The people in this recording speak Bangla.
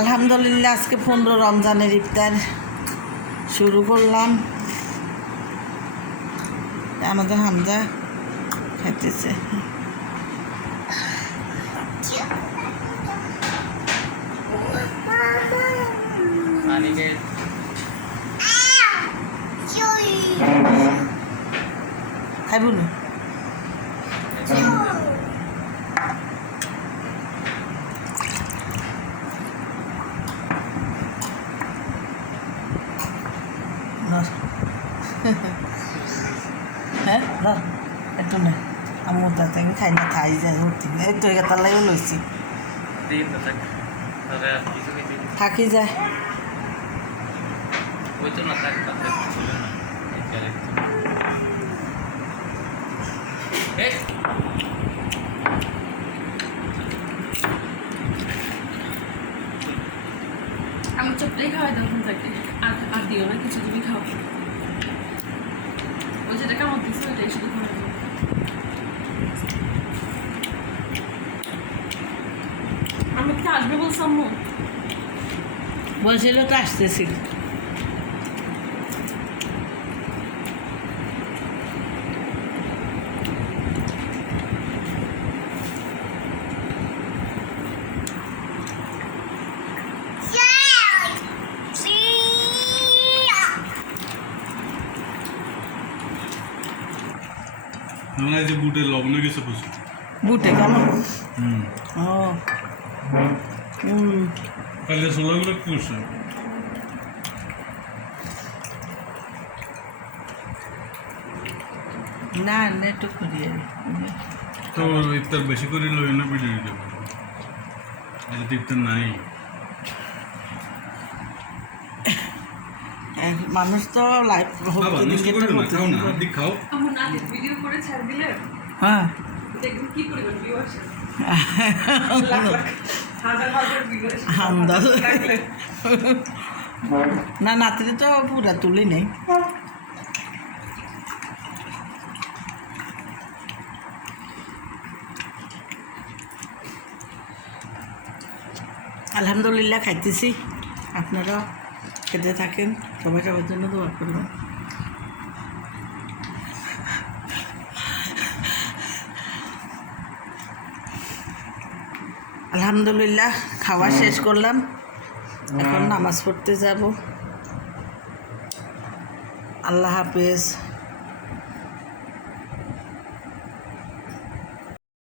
আলহামদুলিল্লাহ আজকে 15 রমজানের ইফতার শুরু করলাম। আমাদের হামজা খাইতেছে। খাইব না হ্যাঁ ধর একটু না আমার তাতে আমি খাই না খাই যায় হতি এই তো এগারটার লাগেও লইছি থাকি যায় আমি চপটাই খাওয়াই তখন থাকে আর দিও না কিছু তুমি খাও ও যেটা কেমন দিচ্ছে ওইটাই শুধু খাওয়া যাবে। আমি কি আসবে বলছিলাম বলছিল তো আসতেছিল। আমরা যে বুটে লগ্ন গেছে প্রচুর বুটে কেমন ও কালকে ষোলোগুলো কি করছে না নেটও করিয়ে তো ইফতার বেশি করে লই না ভিডিও দিতে এটা ইফতার নাই মানুষ তো লাইভ বাবা নষ্ট করে না খাও না দিক খাও আমার নানি ভিডিও করে ছাড় দিলে হ্যাঁ দেখবেন কি পরিমাণ ভিউ আসে লাখ লাখ হাজার হাজার ভিউ আসে আন্দাজ না নাতিরে তো পুরা তুলি নেই। আলহামদুলিল্লাহ খাইতেছি, আপনারাও খেতে থাকেন, সবাই সবার জন্য দোয়া করবেন। আলহামদুলিল্লাহ খাওয়া শেষ করলাম, এখন নামাজ পড়তে যাব। আল্লাহ হাফেজ।